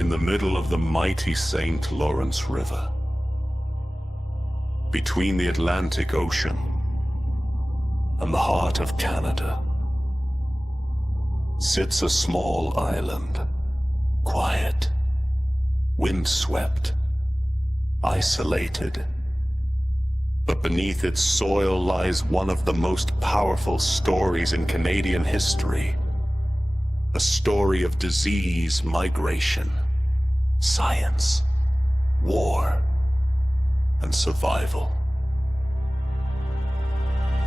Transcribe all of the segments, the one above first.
in the middle of the mighty St. Lawrence River, between the Atlantic Ocean and the heart of Canada, sits a small island, quiet, windswept, isolated. But beneath its soil lies one of the most powerful stories in Canadian history. A story of disease, migration, science, war, and survival.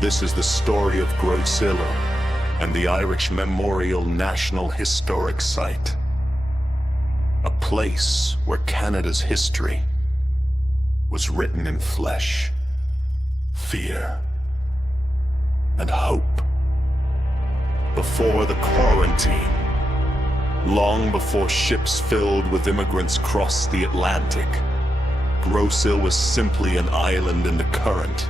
This is the story of Grosse and the Irish Memorial National Historic Site. A place where Canada's history was written in flesh, fear, and hope. Before the quarantine, long before ships filled with immigrants crossed the Atlantic, Grosse was simply an island in the current.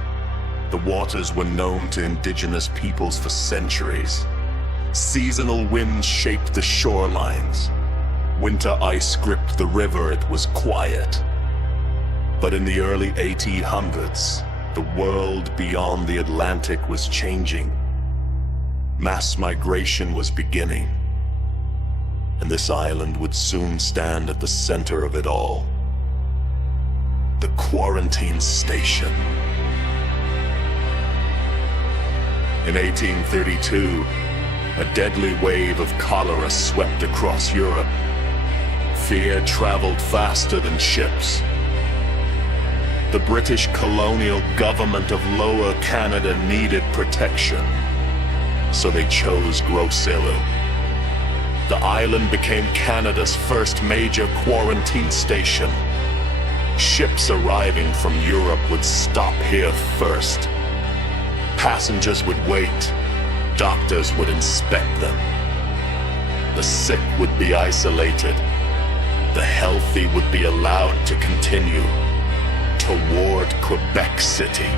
The waters were known to indigenous peoples for centuries. Seasonal winds shaped the shorelines. Winter ice gripped the river. It was quiet. But in the early 1800s, the world beyond the Atlantic was changing. Mass migration was beginning, and this island would soon stand at the center of it all. The quarantine station. In 1832, a deadly wave of cholera swept across Europe. Fear traveled faster than ships. The British colonial government of Lower Canada needed protection, so they chose Grosse. The island became Canada's first major quarantine station. Ships arriving from Europe would stop here first. Passengers would wait. Doctors would inspect them. The sick would be isolated. The healthy would be allowed to continue toward Quebec City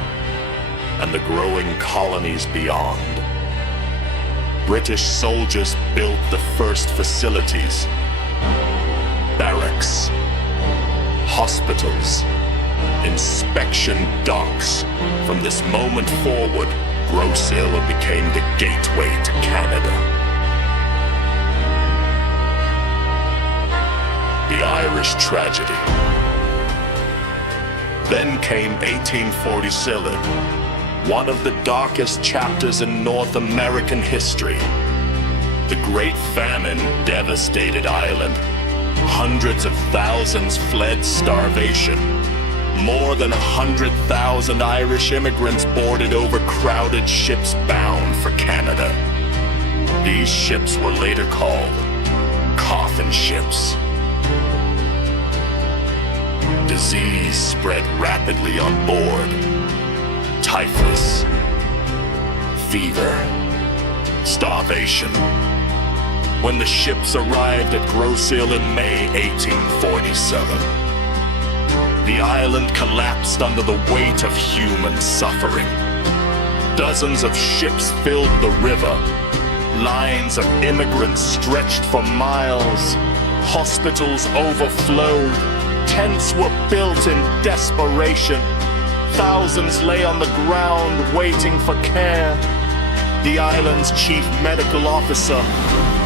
and the growing colonies beyond. British soldiers built the first facilities, barracks, hospitals, inspection docks. From this moment forward, Grosse became the gateway to Canada. The Irish tragedy. Then came 1847, one of the darkest chapters in North American history. The Great Famine devastated Ireland. Hundreds of thousands fled starvation. More than 100,000 Irish immigrants boarded overcrowded ships bound for Canada. These ships were later called coffin ships. Disease spread rapidly on board. Typhus, fever, starvation. When the ships arrived at Grosse in May 1847, the island collapsed under the weight of human suffering. Dozens of ships filled the river. Lines of immigrants stretched for miles. Hospitals overflowed. Tents were built in desperation. Thousands lay on the ground waiting for care. The island's chief medical officer,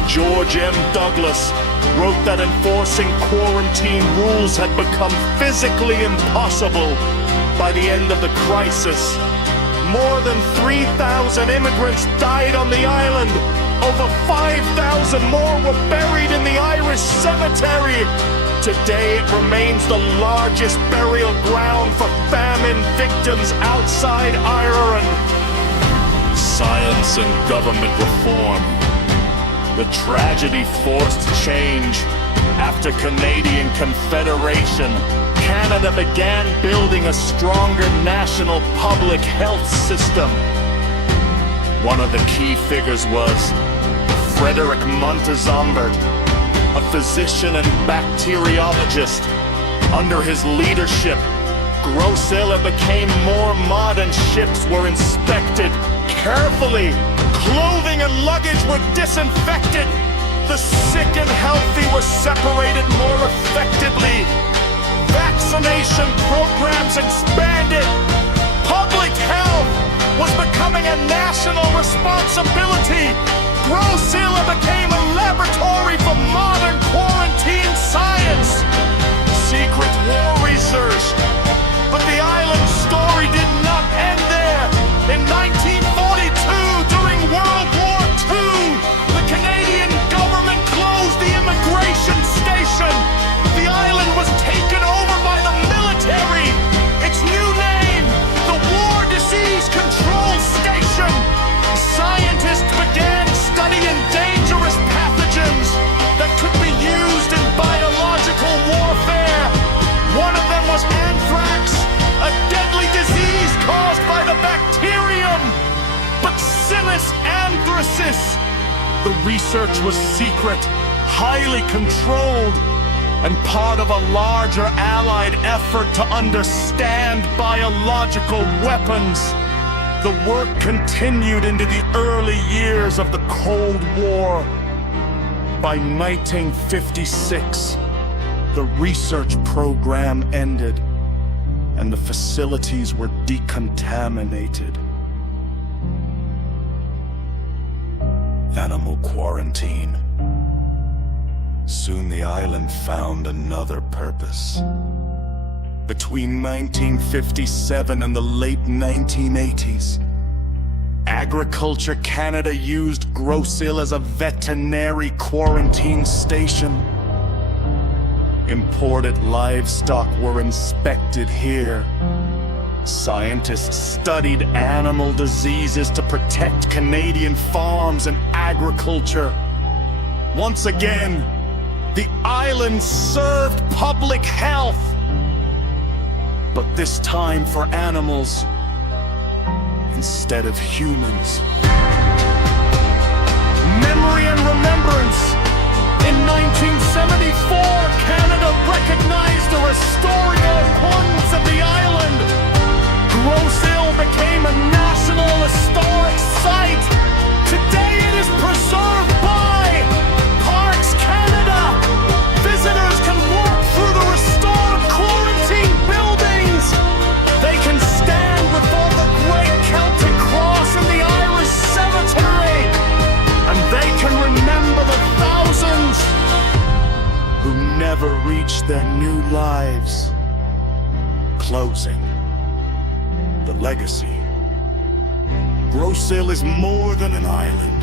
George M. Douglas, wrote that enforcing quarantine rules had become physically impossible by the end of the crisis. More than 3,000 immigrants died on the island. Over 5,000 more were buried in the Irish cemetery. Today it remains the largest burial ground for famine victims outside Ireland. Science and government reform. The tragedy forced change. After Canadian Confederation, Canada began building a stronger national public health system. One of the key figures was Frederick Montezomber, a physician and bacteriologist. Under his leadership, Grosse became more modern. Ships were inspected carefully. Clothing and luggage were disinfected. The sick and healthy were separated more effectively. Vaccination programs expanded. Public health was becoming a national responsibility. Grosse became a laboratory for modern quarantine science. Secret war research. But the island's story did not end there. In 1942, during World War II, the Canadian government closed the immigration station. The island was taken over by the military. Its new name, the War Disease Control Station. Scientists began studying dangerous pathogens that could be used in biological warfare. One of them was anthrax, a deadly disease caused by the bacterium Bacillus anthracis. The research was secret, highly controlled, and part of a larger Allied effort to understand biological weapons. The work continued into the early years of the Cold War. By 1956, the research program ended, and the facilities were decontaminated. Animal quarantine. Soon the island found another purpose. Between 1957 and the late 1980s, Agriculture Canada used Grosse as a veterinary quarantine station. Imported livestock were inspected here. Scientists studied animal diseases to protect Canadian farms and agriculture. Once again, the island served public health, but this time for animals instead of humans. Memory and remembrance. In 1974, Canada recognized the restoring importance of the island. Grosse became a national historic site. Today it is preserved by Parks Canada. Visitors can walk through the restored quarantine buildings. They can stand before the great Celtic cross in the Irish cemetery. And they can remember the thousands who never reached their new lives. Closing the legacy. Grosse is more than an island.